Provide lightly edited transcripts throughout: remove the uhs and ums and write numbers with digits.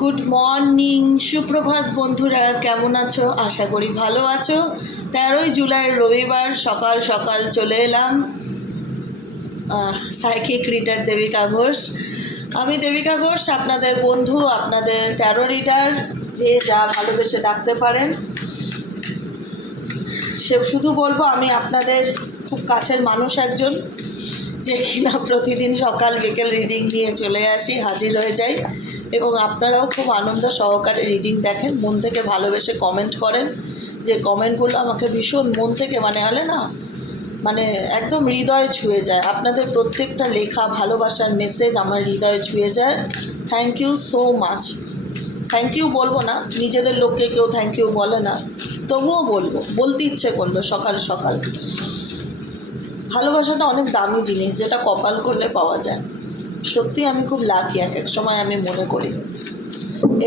Good morning, সুপ্রভাত বন্ধুরা, কেমন আছো? আশা করি ভালো আছো। 13ই জুলাই রবিবার সকাল সকাল চলে এলাম সাইকিক রিডার দেবিকা ঘোষ। আমি দেবিকা ঘোষ, আপনাদের বন্ধু, আপনাদের ট্যারো রিডার, যে যা ভালোবেসে ডাকতে পারেন। সে শুধু বলবো আমি আপনাদের খুব কাছের মানুষ একজন, যে কিনা প্রতিদিন সকাল বিকেল রিডিং নিয়ে চলে আসি, হাজির হয়ে যাই, এবং আপনারাও খুব আনন্দ সহকারে রিডিং দেখেন, মন থেকে ভালোবেসে কমেন্ট করেন। যে কমেন্টগুলো আমাকে ভীষণ মন থেকে মানে একদম হৃদয়ে ছুঁয়ে যায়। আপনাদের প্রত্যেকটা লেখা ভালোবাসার মেসেজ আমার হৃদয়ে ছুঁয়ে যায়। Thank you so much. Thank you বলবো না, নিজেদের লোককে কেউ থ্যাংক ইউ বলে না, তবুও বলতে ইচ্ছে করলো সকাল সকাল। ভালোবাসাটা অনেক দামি জিনিস, যেটা কপাল করলে পাওয়া যায়। সত্যি আমি খুব লাকি, এক এক সময় আমি মনে করি।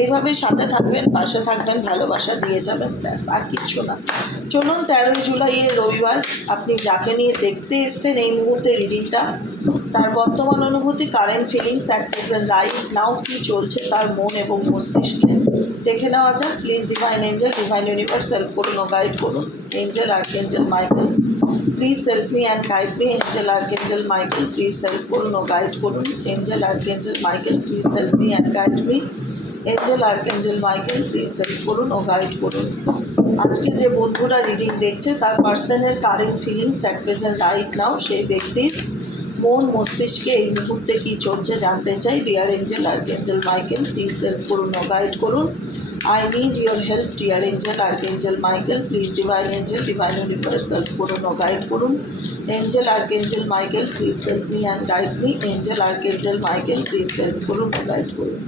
এইভাবে সাথে থাকবেন, পাশে থাকবেন, ভালোবাসা দিয়ে যাবেন, ব্যাস, আর কিচ্ছু না। চলুন, 13ই জুলাইয়ের রবিবার আপনি যাকে নিয়ে দেখতে এসছেন এই মুহূর্তে রিডিংটা, তার বর্তমান অনুভূতি, current feelings, at present right now কী চলছে তার মন এবং মস্তিষ্কে দেখে নেওয়া যাক। Please divine angel, divine universe help করুন ও গাইড করুন। Angel, archangel Michael, please help me and guide me. Angel, archangel Michael, please help করুন ও গাইড করুন। Angel, archangel Michael, please help me and guide me. Angel, archangel Michael, please help করুন ও guide করুন। আজকে যে বন্ধুরা রিডিং দেখছে তার পার্সনের current feelings at present right নাও, সেই ব্যক্তির মন মস্তিষ্কে এই মুহূর্তে কী চলছে জানতে চাই। Dear angel, archangel Michael, please help করুন ও গাইড করুন। I need your help, dear angel, archangel Michael, please divine angel, divine universe help করুন ও গাইড করুন। Angel, archangel Michael, please help me and guide me. Angel, archangel Michael, please help করুন ও guide করুন।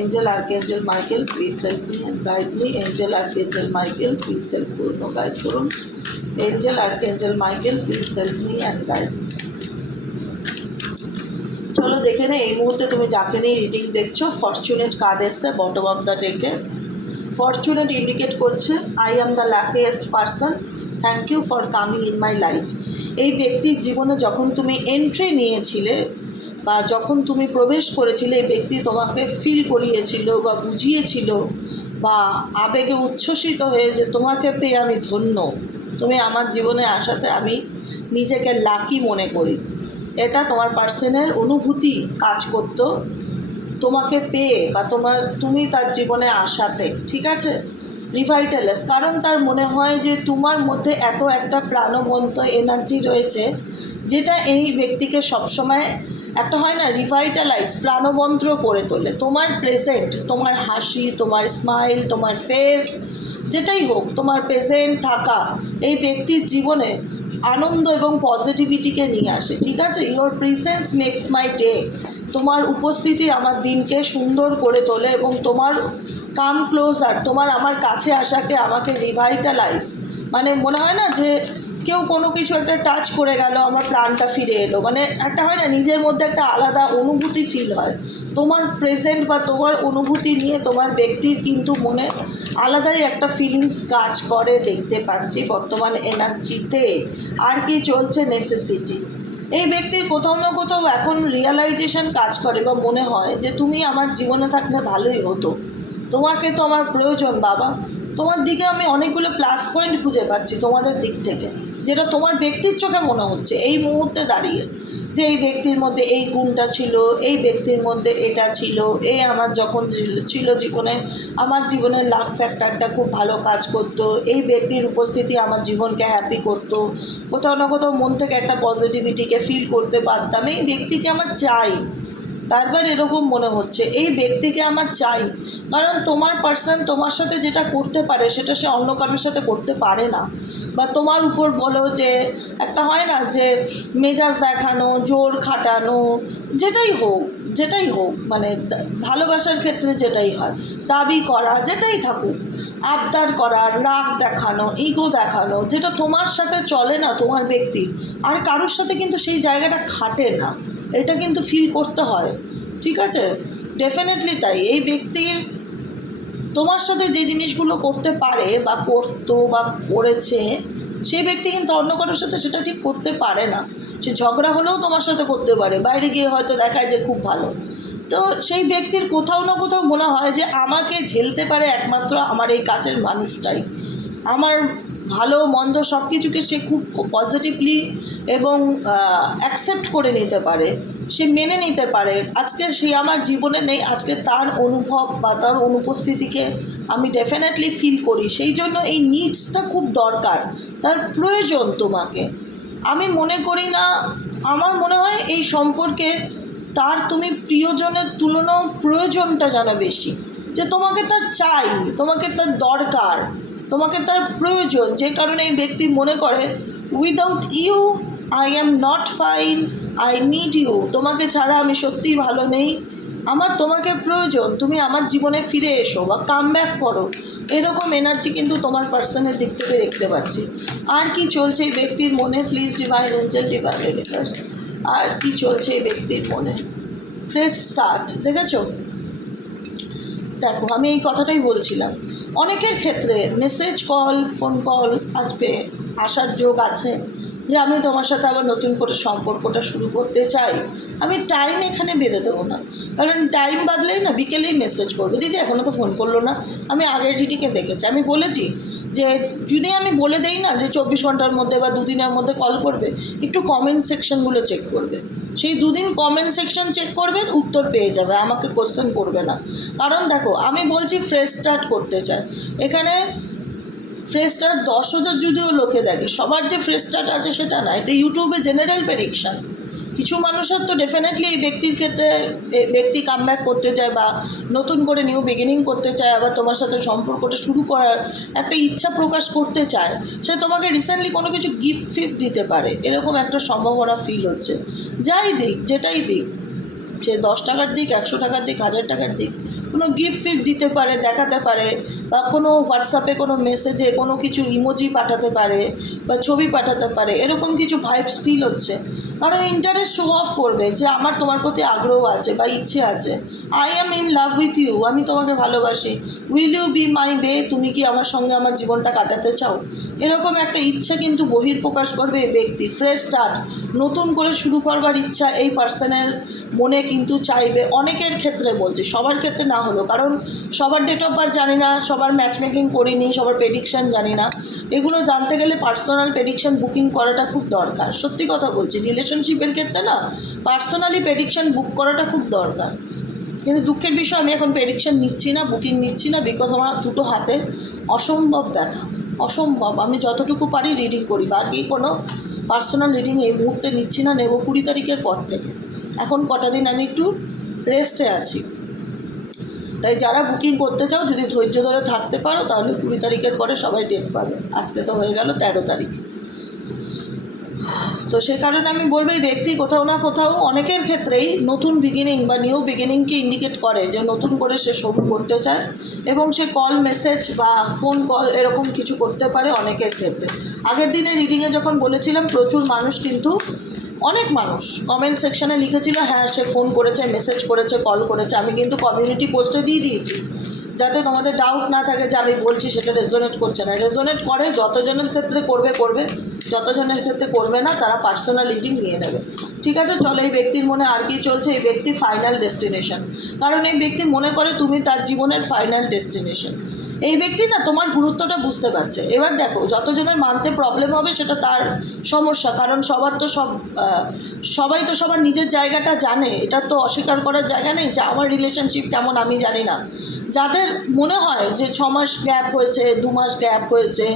Angel, archangel Michael, please help me and guide me. Angel, archangel Michael, please help করুন ও guide করুন। Angel, archangel Michael, please help me and guide me. চলো দেখে নে এই মুহূর্তে তুমি যাকে নিয়ে রিডিং দেখছো। ফরচুনেট কার্ড এসছে বটম অফ দ্য ডেকে। ফরচুনেট ইন্ডিকেট করছে I am the luckiest person, thank you for coming in my life. এই ব্যক্তির জীবনে যখন তুমি এন্ট্রি নিয়েছিলে বা যখন তুমি প্রবেশ করেছিলে, এই ব্যক্তি তোমাকে ফিল করিয়েছিল বা বুঝিয়েছিল বা আবেগে উচ্ছ্বসিত হয়ে যে তোমাকে পেয়ে আমি ধন্য, তুমি আমার জীবনে আসাতে আমি নিজেকে লাকি মনে করি। এটা তোমার পার্সনের অনুভূতি কাজ করতো তোমাকে পেয়ে বা তুমি তার জীবনে আসাতে, ঠিক আছে। রিভাইটালাইজ, কারণ তার মনে হয় যে তোমার মধ্যে এত একটা প্রাণবন্ত এনার্জি রয়েছে, যেটা এই ব্যক্তিকে সবসময় একটা হয় না রিভাইটালাইজ, প্রাণবন্ত করে তোলে। তোমার প্রেজেন্ট, তোমার হাসি, তোমার স্মাইল, তোমার ফেস, যেটাই হোক, তোমার প্রেজেন্ট থাকা এই ব্যক্তির জীবনে আনন্দ এবং পজিটিভিটিকে নিয়ে আসে, ঠিক আছে। Your presence makes my day, তোমার উপস্থিতি আমার দিনকে সুন্দর করে তোলে এবং তোমার কাম ক্লোজার, তোমার আমার কাছে আসাকে আমাকে রিভাইটালাইজ, মানে মনে হয় না যে কেউ কোনো কিছু একটা টাচ করে গেল, আমার প্রাণটা ফিরে এলো, মানে একটা হয় না নিজের মধ্যে একটা আলাদা অনুভূতি ফিল হয়। তোমার প্রেজেন্ট বা তোমার অনুভূতি নিয়ে তোমার ব্যক্তির কিন্তু মনে আলাদাই একটা ফিলিংস কাজ করে, দেখতে পাচ্ছি বর্তমান এনার্জিতে। আর কি চলছে, নেসেসিটি। এই ব্যক্তির কোথাও না কোথাও এখন রিয়ালাইজেশন কাজ করে বা মনে হয় যে তুমি আমার জীবনে থাকলে ভালোই হতো, তোমাকে তো আমার প্রয়োজন বাবা। তোমার দিকে আমি অনেকগুলো প্লাস পয়েন্ট খুঁজে পাচ্ছি তোমাদের দিক থেকে, যেটা তোমার ব্যক্তির চোখে মনে হচ্ছে এই মুহূর্তে দাঁড়িয়ে যে এই ব্যক্তির মধ্যে এই গুণটা ছিল, এই ব্যক্তির মধ্যে এটা ছিল, এই আমার যখন ছিল জীবনে, আমার জীবনের লাক ফ্যাক্টরটা খুব ভালো কাজ করতো, এই ব্যক্তির উপস্থিতি আমার জীবনকে হ্যাপি করতো, কোথাও না কোথাও মন থেকে একটা পজিটিভিটিকে ফিল করতে পারতাম। এই ব্যক্তিকে আমার চাই, বারবার এরকম মনে হচ্ছে এই ব্যক্তিকে আমার চাই, কারণ তোমার পার্সন তোমার সাথে যেটা করতে পারে সেটা সে অন্য কারোর সাথে করতে পারে না। বা তোমার উপর বলো যে একটা হয় না যে মেজাজ দেখানো, জোর খাটানো, যেটাই হোক মানে ভালোবাসার ক্ষেত্রে যেটাই হয়, দাবি করা, যেটাই থাকুক, আবদার করা, রাগ দেখানো, ইগো দেখানো, যেটা তোমার সাথে চলে না তোমার ব্যক্তি, আর কারোর সাথে কিন্তু সেই জায়গাটা খাটে না, এটা কিন্তু ফিল করতে হয়, ঠিক আছে। ডেফিনেটলি তাই এই ব্যক্তির তোমার সাথে যে জিনিসগুলো করতে পারে বা করতো বা করেছে, সেই ব্যক্তি কিন্তু অন্য কারোর সাথে সেটা ঠিক করতে পারে না। সে ঝগড়া হলেও তোমার সাথে করতে পারে, বাইরে গিয়ে হয়তো দেখায় যে খুব ভালো, তো সেই ব্যক্তির কোথাও না কোথাও মনে হয় যে আমাকে ঝেলতে পারে একমাত্র আমার এই কাছের মানুষটাই, আমার ভালো মন্দ সব কিছুকে সে খুব পজিটিভলি এবং অ্যাকসেপ্ট করে নিতে পারে, সে মেনে নিতে পারে। আজকে সে আমার জীবনে নেই, আজকে তার অনুভব বা তার অনুপস্থিতিকে আমি ডেফিনেটলি ফিল করি। সেই জন্য এই নিডসটা খুব দরকার, তার প্রয়োজন তোমাকে। আমি মনে করি না, আমার মনে হয় এই সম্পর্কে তার তুমি প্রিয়জনের তুলনাও প্রয়োজনটা যেন বেশি, যে তোমাকে তার চাই, তোমাকে তার দরকার, তোমাকে তার প্রয়োজন। যে কারণে এই ব্যক্তি মনে করে without you I am not fine, I need you, তোমাকে ছাড়া আমি সত্যিই ভালো নেই, আমার তোমাকে প্রয়োজন, তুমি আমার জীবনে ফিরে এসো বা কাম ব্যাক করো। এরকম এনার্জি কিন্তু তোমার পার্সনের দিক থেকে দেখতে পাচ্ছি। আর কি চলছে এই ব্যক্তির মনে, please divine angel, divine universe, আর কি চলছে এই ব্যক্তির মনে? ফ্রেশ স্টার্ট, দেখেছো? দেখো, আমি এই কথাটাই বলছিলাম, অনেকের ক্ষেত্রে মেসেজ কল ফোন কল আসবে, আসার যোগ আছে যে আমি তোমার সাথে আবার নতুন করে সম্পর্কটা শুরু করতে চাই। আমি টাইম এখানে বেঁধে দেবো না, কারণ টাইম বাদলেই না বিকেলেই মেসেজ করবে, দিদি এখনও তো ফোন করলো না, আমি আগের ডিটিকে দেখেছি। আমি বলেছি যে যদি আমি বলে দেই না যে 24 ঘন্টার মধ্যে বা দুদিনের মধ্যে কল করবে, একটু কমেন্ট সেকশনগুলো চেক করবে, সেই দুদিন কমেন্ট সেকশন চেক করবে, উত্তর পেয়ে যাবে, আমাকে কোশ্চেন করবে না। কারণ দেখো, আমি বলছি ফ্রেশ স্টার্ট করতে চাই, এখানে ফ্রেশ স্টার্ট 10,000 যদিও লোকে দেখে, সবার যে ফ্রেশ স্টার্ট আছে সেটা না, এটা ইউটিউবে জেনারেল প্রেডিকশান। কিছু মানুষের তো ডেফিনেটলি এই ব্যক্তির ক্ষেত্রে ব্যক্তি কামব্যাক করতে চায় বা নতুন করে নিউ বিগিনিং করতে চায়, আবার তোমার সাথে সম্পর্কটা শুরু করার একটা ইচ্ছা প্রকাশ করতে চায়, সে তোমাকে রিসেন্টলি কোনো কিছু গিফট ফিফট দিতে পারে, এরকম একটা সম্ভাবনা ফিল হচ্ছে। যাই দিক, যেটাই দিক, সে 10 টাকার দিক, 100 টাকার দিক, 1000 টাকার দিক, কোনো গিফট ফিফট দিতে পারে, দেখাতে পারে, বা কোনো হোয়াটসঅ্যাপে কোনো মেসেজে কোনো কিছু ইমোজি পাঠাতে পারে বা ছবি পাঠাতে পারে, এরকম কিছু ভাইবস ফিল হচ্ছে। কারণ ইন্টারেস্ট শো অফ করবে যে আমার তোমার প্রতি আগ্রহ আছে বা ইচ্ছে আছে, I am in love with you, আমি তোমাকে ভালোবাসি, উইল ইউ বি মাই বে, তুমি কি আমার সঙ্গে আমার জীবনটা কাটাতে চাও, এরকম একটা ইচ্ছা কিন্তু বহিঃপ্রকাশ করবে এই ব্যক্তি। ফ্রেশ স্টার্ট, নতুন করে শুরু করবার ইচ্ছা এই পার্সনের মনে কিন্তু চাইবে। অনেকের ক্ষেত্রে বলছি, সবার ক্ষেত্রে না হলো, কারণ সবার ডেট অফ বার্থ জানি না, সবার ম্যাচমেকিং করিনি, সবার প্রেডিকশান জানি না, এগুলো জানতে গেলে পার্সোনাল প্রেডিকশান বুকিং করাটা খুব দরকার। সত্যি কথা বলছি, রিলেশনশিপের ক্ষেত্রে না পার্সোনালি প্রেডিকশান বুক করাটা খুব দরকার। কিন্তু দুঃখের বিষয়, আমি এখন প্রেডিকশান নিচ্ছি না, বুকিং নিচ্ছি না, বিকজ আমার দুটো হাতে অসম্ভব ব্যথা, অসম্ভব। আমি যতটুকু পারি রিডিং করি, বাকি কোনো পার্সোনাল রিডিং এই মুহূর্তে নিচ্ছি না, নেব 20 তারিখের পর থেকে। এখন কটা দিন আমি একটু রেস্টে আছি, তাই যারা বুকিং করতে চাও যদি ধৈর্য ধরে থাকতে পারো তাহলে 20 তারিখের পরে সবাই ডেট পাবে। আজকে তো হয়ে গেল 13 তারিখ। তো সে কারণে আমি বলবো এই ব্যক্তি কোথাও না কোথাও অনেকের ক্ষেত্রেই নতুন বিগিনিং বা নিউ বিগিনিংকে ইন্ডিকেট করে যে নতুন করে সে শুরু করতে চায়, এবং সে কল মেসেজ বা ফোন কল এরকম কিছু করতে পারে অনেকের ক্ষেত্রে। আগের দিনে রিডিংয়ে যখন বলেছিলাম, প্রচুর মানুষ কিন্তু অনেক মানুষ কমেন্ট সেকশানে লিখেছিল হ্যাঁ সে ফোন করেছে, মেসেজ করেছে, কল করেছে। আমি কিন্তু কমিউনিটি পোস্টে দিয়ে দিয়েছি, যাতে তোমাদের ডাউট না থাকে যে আমি বলছি সেটা রেজোনেট করছে না। রেজোনেট করে, যতজনের ক্ষেত্রে করবে করবে, যতজনের ক্ষেত্রে করবে না তারা পার্সোনাল রিডিং নিয়ে নেবে। ঠিক আছে, চলো এই ব্যক্তির মনে আর কি চলছে। এই ব্যক্তি ফাইনাল ডেস্টিনেশন, কারণ এই ব্যক্তি মনে করে তুমি তার জীবনের ফাইনাল ডেস্টিনেশন। এই ব্যক্তি না তোমার গুরুত্বটা বুঝতে পারছে। এবার দেখো, যতজনের মানতে প্রবলেম হবে সেটা তার সমস্যা, কারণ সবাই তো সবার নিজের জায়গাটা জানে, এটা তো অস্বীকার করার জায়গা নেই যে আমার রিলেশনশিপ কেমন আমি জানি না। যাদের মনে হয় যে 6 মাস গ্যাপ হয়েছে, 2 মাস গ্যাপ হয়েছে,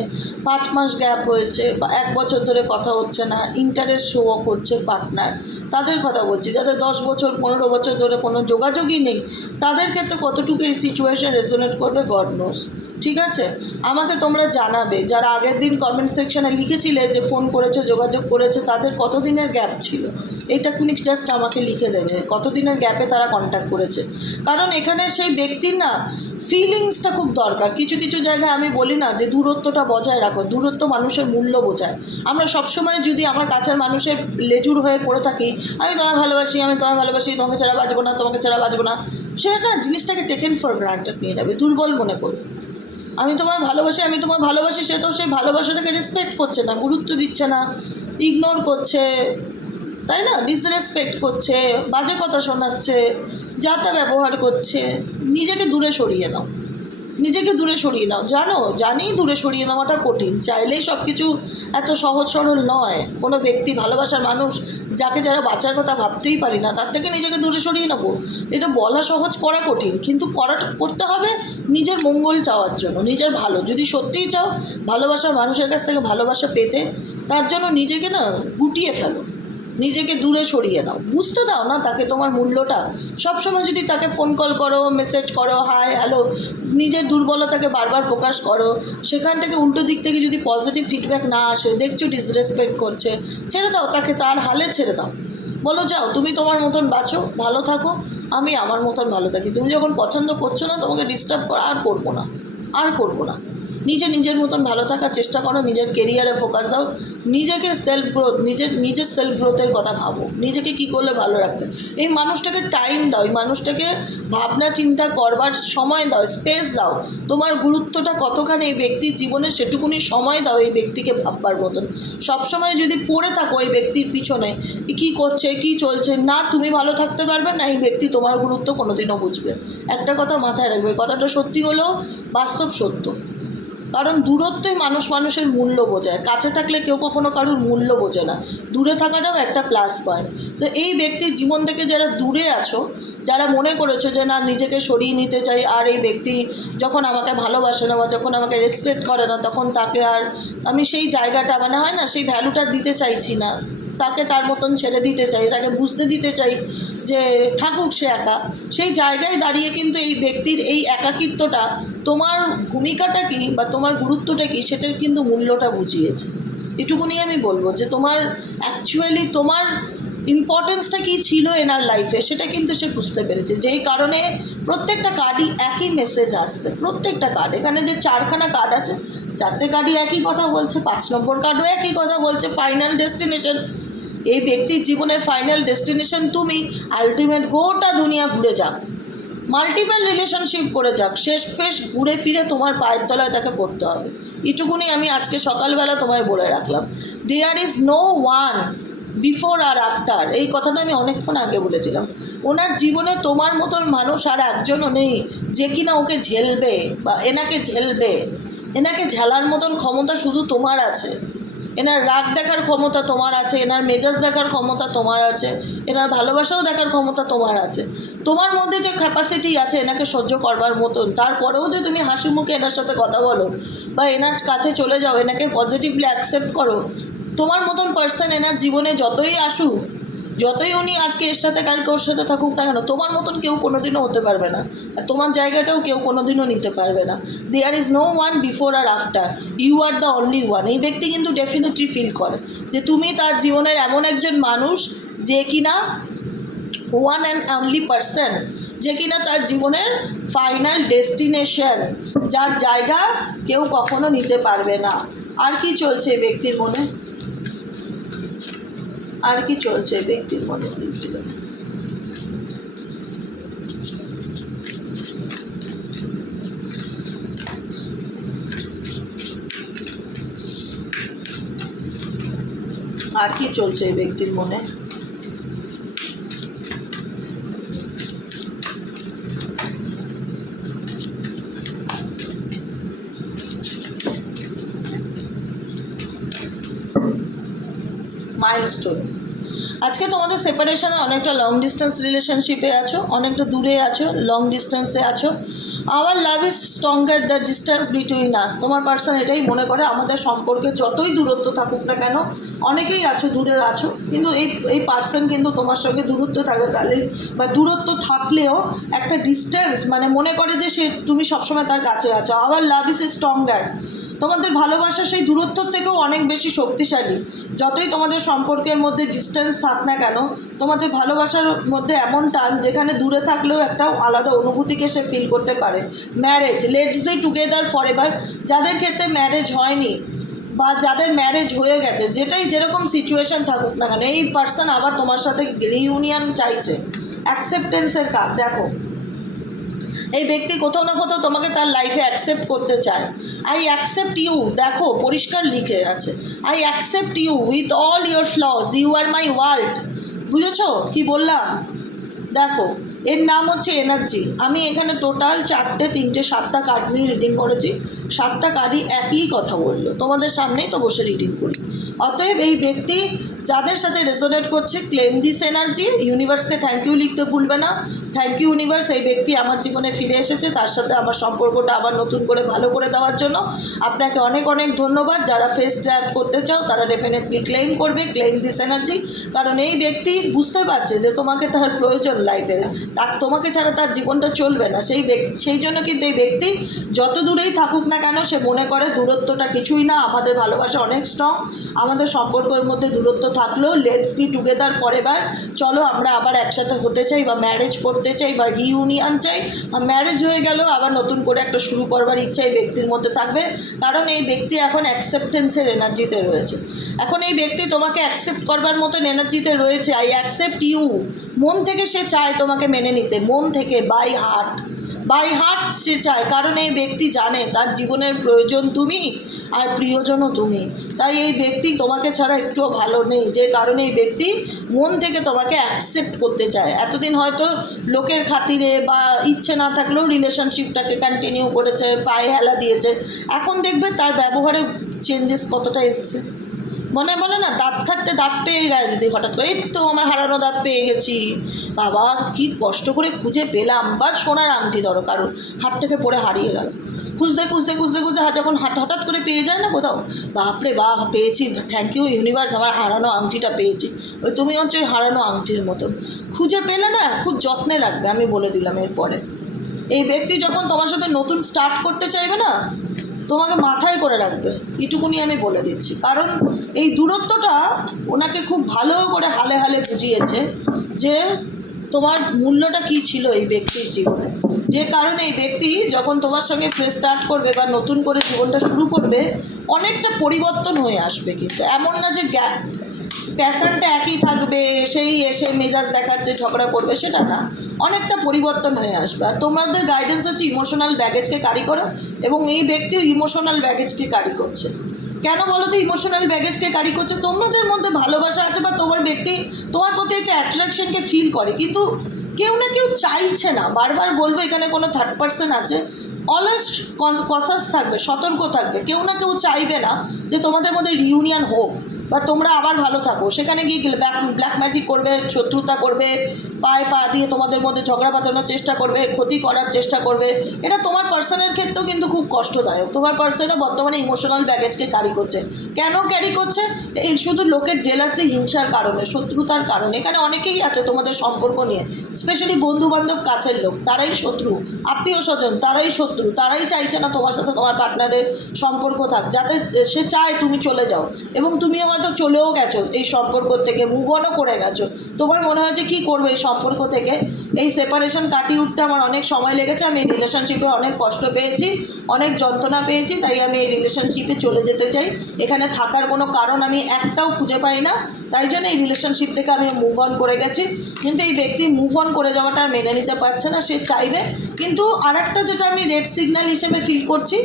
5 মাস গ্যাপ হয়েছে, বা 1 বছর ধরে কথা হচ্ছে না, ইন্টারেস্ট শো করছে পার্টনার, তাদের কথা বলছি। যাদের 10 বছর 15 বছর ধরে কোনো যোগাযোগই নেই, তাদের ক্ষেত্রে কতটুকু এই সিচুয়েশন রেজোনেট করবে গড নোস। ঠিক আছে, আমাকে তোমরা জানাবে যারা আগের দিন কমেন্ট সেকশানে লিখেছিলে যে ফোন করেছে, যোগাযোগ করেছে, তাদের কতদিনের গ্যাপ ছিল, এইটা তুমি জাস্ট আমাকে লিখে দেবে কতদিনের গ্যাপে তারা কন্ট্যাক্ট করেছে। কারণ এখানে সেই ব্যক্তির না ফিলিংসটা খুব দরকার। কিছু কিছু জায়গায় আমি বলি না যে দূরত্বটা বজায় রাখো, দূরত্ব মানুষের মূল্য বোঝায়। আমরা সবসময় যদি আমার কাছের মানুষের লেজুর হয়ে পড়ে থাকি, আমি তোমায় ভালোবাসি, আমি তোমায় ভালোবাসি, তোমাকে ছাড়া বাঁচবো না, তোমাকে ছাড়া বাঁচবো না, সেটা জিনিসটাকে টেকেন ফর গ্রান্টেড নিয়ে নেবে, দুর্বল মনে করবে। আমি তোমায় ভালোবাসি, আমি তোমার ভালোবাসি, সে তো সেই ভালোবাসাটাকে রেসপেক্ট করছে না, গুরুত্ব দিচ্ছে না, ইগনোর করছে, তাই না, ডিসরেসপেক্ট করছে, বাজে কথা শোনাচ্ছে, যা তা ব্যবহার করছে, নিজেকে দূরে সরিয়ে নাও, নিজেকে দূরে সরিয়ে নাও। জানি দূরে সরিয়ে নেওয়াটা কঠিন, চাইলেই সব কিছু এত সহজ সরল নয়। কোনো ব্যক্তি, ভালোবাসার মানুষ যাকে যারা বাঁচার কথা ভাবতেই পারি না, তার থেকে নিজেকে দূরে সরিয়ে নেবো, এটা বলা সহজ, করা কঠিন। কিন্তু করতে হবে নিজের মঙ্গল চাওয়ার জন্য, নিজের ভালো। যদি সত্যিই চাও ভালোবাসার মানুষের কাছ থেকে ভালোবাসা পেতে, তার জন্য নিজেকে না গুটিয়ে ফেলো, নিজেকে দূরে সরিয়ে নাও, বুঝতে দাও না তাকে তোমার মূল্যটা। সবসময় যদি তাকে ফোন কল করো, মেসেজ করো, হাই হ্যালো, নিজের দুর্বলতাকে বারবার প্রকাশ করো, সেখান থেকে উল্টো দিক থেকে যদি পজিটিভ ফিডব্যাক না আসে, দেখছো ডিসরেসপেক্ট করছে, ছেড়ে দাও তাকে, তার হালে ছেড়ে দাও। বলো যাও, তুমি তোমার মতন বাঁচো, ভালো থাকো, আমি আমার মতন ভালো থাকি। তুমি যখন পছন্দ করছো না, তোমাকে ডিস্টার্ব করা আর করবো না, আর করবো না। নিজের মতন ভালো থাকার চেষ্টা করো, নিজের কেরিয়ারে ফোকাস দাও, নিজেকে সেলফ গ্রোথ, নিজের সেলফ গ্রোথের কথা ভাবো, নিজেকে কী করলে ভালো রাখতে। এই মানুষটাকে টাইম দাও, এই মানুষটাকে ভাবনা চিন্তা করবার সময় দাও, স্পেস দাও। তোমার গুরুত্বটা কতখানি এই ব্যক্তির জীবনে, সেটুকুনি সময় দাও এই ব্যক্তিকে ভাববার মতন। সবসময় যদি পড়ে থাকো এই ব্যক্তির পিছনে, কী করছে, কী চলছে না, তুমি ভালো থাকতে পারবে না, এই ব্যক্তি তোমার গুরুত্ব কোনোদিনও বুঝবে। একটা কথা মাথায় রাখবে, কথাটা সত্যি হলেও বাস্তব সত্য। কারণ দূরত্বই মানুষের মূল্য বোঝায়, কাছে থাকলে কেউ কখনো কারোর মূল্য বোঝে না, দূরে থাকাটাও একটা প্লাস পয়েন্ট। তো এই ব্যক্তির জীবন থেকে যারা দূরে আছো, যারা মনে করেছো যে না নিজেকে সরিয়ে নিতে চাই, আর এই ব্যক্তি যখন আমাকে ভালোবাসে না বা যখন আমাকে রেসপেক্ট করে না, তখন তাকে আর আমি সেই জায়গাটা, মানে হয় না, সেই ভ্যালুটা দিতে চাইছি না, তাকে তার মতন ছেড়ে দিতে চাই, তাকে বুঝতে দিতে চাই যে থাকুক সে একা। সেই জায়গায় দাঁড়িয়ে কিন্তু এই ব্যক্তির এই একাকিত্বটা তোমার ভূমিকাটা কী বা তোমার গুরুত্বটা কী, সেটার কিন্তু মূল্যটা বুঝিয়েছে। এটুকুনি আমি বলবো যে তোমার অ্যাকচুয়ালি তোমার ইম্পর্টেন্সটা কী ছিল এনার লাইফে, সেটা কিন্তু সে বুঝতে পেরেছে। যেই কারণে প্রত্যেকটা কার্ডই একই মেসেজ আসছে, প্রত্যেকটা কার্ড, এখানে যে 4খানা কার্ড আছে, 4টে কার্ডই একই কথা বলছে, 5 নম্বর কার্ডও একই কথা বলছে, ফাইনাল ডেস্টিনেশন। এই ব্যক্তির জীবনের ফাইনাল ডেস্টিনেশন তুমি, আলটিমেট গোটা দুনিয়া ঘুরে যাক, মাল্টিপল রিলেশনশিপ করে যাক, শেষ পেশ ঘুরে ফিরে তোমার পায়ের তলায় তাকে পড়তে হবে। এটুকুনি আমি আজকে সকালবেলা তোমায় বলে রাখলাম। There is no one before or after, এই কথাটা আমি অনেকক্ষণ আগে বলেছিলাম। ওনার জীবনে তোমার মতন মানুষ আর একজনও নেই যে কিনা ওকে ঝেলবে বা এনাকে ঝেলবে। এনাকে ঝেলার মতন ক্ষমতা শুধু তোমার আছে, এনার রাগ দেখার ক্ষমতা তোমার আছে, এনার মেজাজ দেখার ক্ষমতা তোমার আছে, এনার ভালোবাসাও দেখার ক্ষমতা তোমার আছে। তোমার মধ্যে যে ক্যাপাসিটি আছে এনাকে সহ্য করবার মতন, তারপরেও যে তুমি হাসি মুখে এনার সাথে কথা বলো বা এনার কাছে চলে যাও, এনাকে পজিটিভলি অ্যাকসেপ্ট করো, তোমার মতন পার্সন এনার জীবনে যতই আসুক, যতই উনি আজকে এর সাথে কালকে ওর সাথে থাকুক না কেন, তোমার মতন কেউ কোনোদিনও হতে পারবে না, আর তোমার জায়গাটাও কেউ কোনোদিনও নিতে পারবে না। There is no one before or after, you are the only one. এই ব্যক্তি কিন্তু ডেফিনেটলি ফিল করে যে তুমি তার জীবনের এমন একজন মানুষ যে কিনা ওয়ান অ্যান্ড অনলি পার্সন, যে কিনা তার জীবনের ফাইনাল ডেস্টিনেশন, যার জায়গা কেউ কখনো নিতে পারবে না। আর কি চলছে এই ব্যক্তির মনে, আর কি চলছে এই ব্যক্তির মনে, আর কি চলছে এই ব্যক্তির মনে। মাইলস্টোন, আজকে তোমাদের সেপারেশনে অনেকটা লং ডিস্টেন্স রিলেশনশিপে আছো, অনেকটা দূরে আছো, লং ডিস্টেন্সে আছো। Our love is stronger the distance between us. তোমার পার্সন এটাই মনে করে আমাদের সম্পর্কে যতই দূরত্ব থাকুক না কেন, অনেকেই আছো দূরে আছো, কিন্তু এই পার্সন কিন্তু তোমার সঙ্গে দূরত্ব থাকাকালীন বা দূরত্ব থাকলেও একটা ডিস্টেন্স, মানে মনে করে যে সে তুমি সবসময় তার কাছে আছো। আওয়ার লাভ ইজ স্ট্রঙ্গার, তোমাদের ভালোবাসা সেই দূরত্বর থেকেও অনেক বেশি শক্তিশালী। যতই তোমাদের সম্পর্কের মধ্যে ডিস্টেন্স থাক না কেন, তোমাদের ভালোবাসার মধ্যে এমন টান যেখানে দূরে থাকলেও একটা আলাদা অনুভূতিকে সে ফিল করতে পারে। Marriage, let's be together for ever. যাদের ক্ষেত্রে ম্যারেজ হয়নি বা যাদের ম্যারেজ হয়ে গেছে, যেটাই যেরকম সিচুয়েশান থাকুক না কেন, এই পার্সন আবার তোমার সাথে রিইউনিয়ন চাইছে। অ্যাকসেপ্টেন্সের কাজ দেখো, এই ব্যক্তি কোথাও না কোথাও তোমাকে তার লাইফে অ্যাকসেপ্ট করতে চায়। আই অ্যাকসেপ্ট ইউ, দেখো পরিষ্কার লিখে আছে, I accept you with all your flaws, you are my world. বুঝেছো কি বললাম? দেখো এর নাম হচ্ছে এনার্জি। আমি এখানে টোটাল 4টে 3টে 7টা কার্ড নিয়ে রিডিং করেছি। 7টা কার্ডই একই কথা বললো, তোমাদের সামনেই তো বসে রিডিং করি। অতএব এই ব্যক্তি যাদের সাথে রেজোনেট করছে, ক্লেম দিস এনার্জি। ইউনিভার্সকে থ্যাংক ইউ লিখতে ভুলবে না। থ্যাংক ইউ ইউনিভার্স, এই ব্যক্তি আমার জীবনে ফিরে এসেছে, তার সাথে আমার সম্পর্কটা আবার নতুন করে ভালো করে দেওয়ার জন্য আপনাকে অনেক অনেক ধন্যবাদ। যারা ফেস ট্র্যাপ করতে চাও তারা ডেফিনেটলি ক্লেম করবে, ক্লেম দিস এনার্জি। কারণ এই ব্যক্তি বুঝতে পারছে যে তোমাকে তার প্রয়োজন লাইফে, তোমাকে ছাড়া তার জীবনটা চলবে না। সেই জন্য কিন্তু এই ব্যক্তি যত দূরেই থাকুক না কেন, সে মনে করে দূরত্বটা কিছুই না, আমাদের ভালোবাসা অনেক স্ট্রং, আমাদের সম্পর্কের মধ্যে দূরত্ব থাকলেও let's be together for ever. চলো আমরা আবার একসাথে হতে চাই বা ম্যারেজ করতে চাই বা রিইউনিয়ন চাই। ম্যারেজ হয়ে গেলেও আবার নতুন করে একটা শুরু করবার ইচ্ছা এই ব্যক্তির মধ্যে থাকবে। কারণ এই ব্যক্তি এখন অ্যাকসেপ্টেন্সের এনার্জিতে রয়েছে। এখন এই ব্যক্তি তোমাকে অ্যাকসেপ্ট করবার মতন এনার্জিতে রয়েছে। আই অ্যাকসেপ্ট ইউ, মন থেকে সে চায় তোমাকে মেনে নিতে, মন থেকে, বাই হার্ট সে চায়। কারণ এই ব্যক্তি জানে তার জীবনের প্রয়োজন তুমি আর প্রিয়জনও তুমি। তাই এই ব্যক্তি তোমাকে ছাড়া একটুও ভালো নেই, যে কারণে এই ব্যক্তি মন থেকে তোমাকে অ্যাকসেপ্ট করতে চায়। এতদিন হয়তো লোকের খাতিরে বা ইচ্ছে না থাকলেও রিলেশনশিপটাকে কন্টিনিউ করেছে, পায়ে হেলা দিয়েছে। এখন দেখবে তার ব্যবহারে চেঞ্জেস কতটা এসছে। মনে বলে না, দাঁত থাকতে দাঁত পেয়ে যায়, যদি হঠাৎ করে এই তো আমার হারানো দাঁত পেয়ে গেছি, বাবা কি কষ্ট করে খুঁজে পেলাম, বা সোনার আংটি ধরো কারোর হাত থেকে পড়ে হারিয়ে গেল, খুঁজতে যখন হঠাৎ করে পেয়ে যায় না কোথাও, বাপরে বাপ পেয়েছি, থ্যাংক ইউ ইউনিভার্স, আমার হারানো আংটিটা পেয়েছি। ওই তুমি হচ্ছে ওই হারানো আংটির মতন খুঁজে পেলে না, খুব যত্নে রাখবে, আমি বলে দিলাম। এরপরে এই ব্যক্তি যখন তোমার সাথে নতুন স্টার্ট করতে চাইবে না, তোমাকে মাথায় করে রাখবে, এটুকুনি আমি বলে দিচ্ছি। কারণ এই দূরত্বটা ওনাকে খুব ভালো করে হালে হালে বুঝিয়েছে যে তোমার মূল্যটা কী ছিল এই ব্যক্তির জীবনে। যে কারণে এই ব্যক্তি যখন তোমার সঙ্গে ফ্রেশ স্টার্ট করবে বা নতুন করে জীবনটা শুরু করবে, অনেকটা পরিবর্তন হয়ে আসবে। কিন্তু এমন না যে প্যাটার্নটা একই থাকবে, সেই এসে মেজাজ দেখাচ্ছে, ঝগড়া করবে, সেটা না, অনেকটা পরিবর্তন হয়ে আসবে। আর তোমাদের গাইডেন্স হচ্ছে ইমোশনাল ব্যাগেজকে ক্যারি করা, এবং এই ব্যক্তিও ইমোশনাল ব্যাগেজকে ক্যারি করছে। কেন বলো তো ইমোশনাল ব্যাগেজকে ক্যারি করছে? তোমাদের মধ্যে ভালোবাসা আছে বা তোমার ব্যক্তি তোমার প্রতি একটা অ্যাট্রাকশনকে ফিল করে, কিন্তু কেউ না কেউ চাইছে না। বারবার বলবো, এখানে কোনো থার্ড পার্সন আছে, অলওয়েজ কসাস থাকবে, সতর্ক থাকবে। কেউ না কেউ চাইবে না যে তোমাদের মধ্যে রিউনিয়ন হোক বা তোমরা আবার ভালো থাকো। সেখানে গিয়ে ব্ল্যাক ম্যাজিক করবে, শত্রুতা করবে, পায়ে পা দিয়ে তোমাদের মধ্যে ঝগড়া বাঁধানোর চেষ্টা করবে, ক্ষতি করার চেষ্টা করবে। এটা তোমার পার্সনের ক্ষেত্রেও কিন্তু খুব কষ্টদায়ক। তোমার পার্সনও বর্তমানে ইমোশনাল ব্যাগেজকে ক্যারি করছে। কেন ক্যারি করছে? এই শুধু লোকের জেলাসি, হিংসার কারণে, শত্রুতার কারণে। এখানে অনেকেই আছে তোমাদের সম্পর্ক নিয়ে, স্পেশালি বন্ধুবান্ধব, কাছের লোক, তারাই শত্রু, আত্মীয় স্বজন তারাই শত্রু, তারাই চাইছে না তোমার সাথে তোমার পার্টনারের সম্পর্ক থাক, যাতে সে চায় তুমি চলে যাও। এবং তুমিও হয়তো চলেও গেছো এই সম্পর্ক থেকে, মুভ অনও করে গেছো। তোমার মনে হয়েছে কী করবে এই সম্পর্ক থেকে, এই সেপারেশন কাটিয়ে উঠতে আমার অনেক সময় লেগেছে, আমি এই রিলেশনশিপে অনেক কষ্ট পেয়েছি, অনেক যন্ত্রণা পেয়েছি, তাই আমি এই রিলেশনশিপে চলে যেতে চাই। এখানে থাকার কোনো কারণ আমি একটাও খুঁজে পাই না, তাই জন্য এই রিলেশনশিপ থেকে আমি মুভ অন করে গেছি। কিন্তু এই ব্যক্তি মুভ অন করে যাওয়াটা আর মেনে নিতে পারছে না, সে চাইবে। কিন্তু আরেকটা যেটা আমি রেড সিগন্যাল হিসেবে ফিল করছি,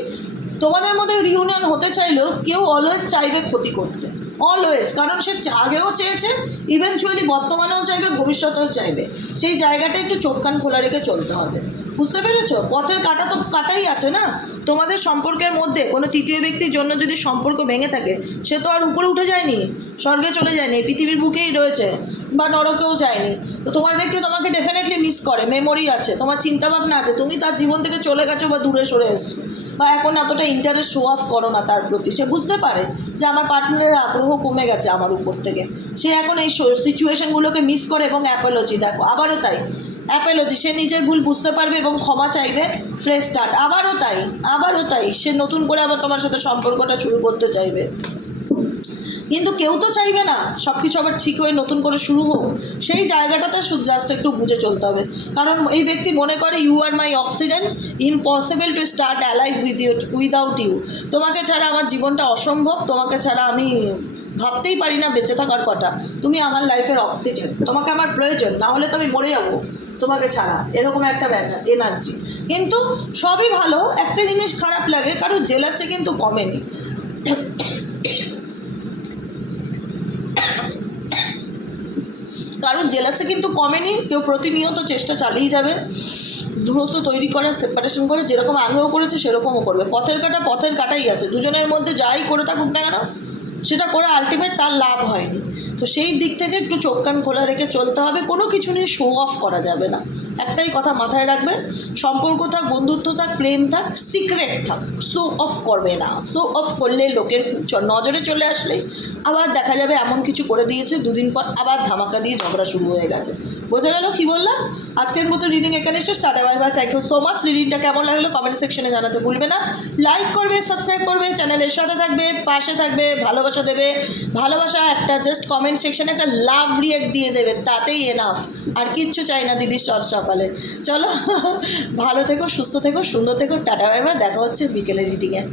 তোমাদের মধ্যে রিউনিয়ন হতে চাইলেও কেউ অলওয়েজ চাইবে ক্ষতি করতে, অলওয়েজ। কারণ সে আগেও চেয়েছে, ইভেনচুয়ালি বর্তমানেও চাইবে, ভবিষ্যতেও চাইবে। সেই জায়গাটা একটু চোখ কান খোলা রেখে চলতে হবে, বুঝতে পেরেছ? পথের কাটা তো কাটাই আছে না তোমাদের সম্পর্কের মধ্যে। কোনো তৃতীয় ব্যক্তির জন্য যদি সম্পর্ক ভেঙে থাকে, সে তো আর উপরে উঠে যায়নি, স্বর্গে চলে যায়নি, পৃথিবীর বুকেই রয়েছে, বা নরকেও যায়নি। তো তোমার ব্যক্তি তোমাকে ডেফিনেটলি মিস করে, মেমোরি আছে, তোমার চিন্তাভাবনা আছে, তুমি তার জীবন থেকে চলে গেছো বা দূরে সরে এসছো, বা এখন এতটা ইন্টারেস্ট শো অফ করো না তার প্রতি। সে বুঝতে পারে যে আমার পার্টনারের আগ্রহ কমে গেছে আমার উপর থেকে, সে এখন এই সিচুয়েশনগুলোকে মিস করে। এবং অ্যাপোলজি, দেখো আবারও তাই, অ্যাপোলজি, সে নিজের ভুল বুঝতে পারবে এবং ক্ষমা চাইবে, ফ্রেশ স্টার্ট। আবারও তাই সে নতুন করে আবার তোমার সাথে সম্পর্কটা শুরু করতে চাইবে। কিন্তু কেউ তো চাইবে না সব কিছু আবার ঠিক হয়ে নতুন করে শুরু হোক। সেই জায়গাটাতে জাস্ট একটু বুঝে চলতে হবে। কারণ এই ব্যক্তি মনে করে you are my oxygen, impossible to start alive without you. তোমাকে ছাড়া আমার জীবনটা অসম্ভব, তোমাকে ছাড়া আমি ভাবতেই পারি না বেঁচে থাকার কথা। তুমি আমার লাইফের অক্সিজেন, তোমাকে আমার প্রয়োজন, না হলে তো আমি মরে যাবো তোমাকে ছাড়া, এরকম একটা এনার্জি। কিন্তু সবই ভালো, একটা জিনিস খারাপ লাগে, কারণ জেলাসি কিন্তু কমেনি। কারণ কারোর জেলাসে কিন্তু কমেনি, কেউ প্রতিনিয়ত চেষ্টা চালিয়ে যাবে দূরত্ব তৈরি করার, সেপারেশন করে, যেরকম আগেও করেছে সেরকমও করবে। পথের কাটাই আছে, দুজনের মধ্যে যাই করে থাকুক না কেন সেটা করে আলটিমেট তার লাভ হয়নি। তো সেই দিক থেকে একটু চোখ কান খোলা রেখে চলতে হবে, কোনো কিছু নিয়ে শো অফ করা যাবে না। একটাই কথা মাথায় রাখবে, সম্পর্ক থাক, বন্ধুত্ব থাক, প্রেম থাক, সিক্রেট থাক, শো অফ করবে না। শো অফ করলে লোকের নজরে চলে আসলেই আবার দেখা যাবে এমন কিছু করে দিয়েছে, দুদিন পর আবার ধামাকা দিয়ে ঝগড়া শুরু হয়ে গেছে। বোঝা গেল কী বললাম? আজকের মতো রিডিং এখানে শেষ। Tata bye bye, thank you so much. রিডিংটা কেমন লাগলো কমেন্ট সেকশনে জানাতে ভুলবে না। লাইক করবে, সাবস্ক্রাইব করবে, চ্যানেলের সাথে থাকবে, পাশে থাকবে, ভালোবাসা দেবে। ভালোবাসা একটা জাস্ট কমেন্ট সেকশনে একটা লাভ রিয়েক্ট দিয়ে দেবে, তাতেই এনাফ। আর কিচ্ছু চাই না দিদির সকালে। চলো ভালো থেকো, সুস্থ থেকো, সুন্দর থেকো। টাটা বাই বাই, দেখা হচ্ছে বিকেলের রিডিংয়ে।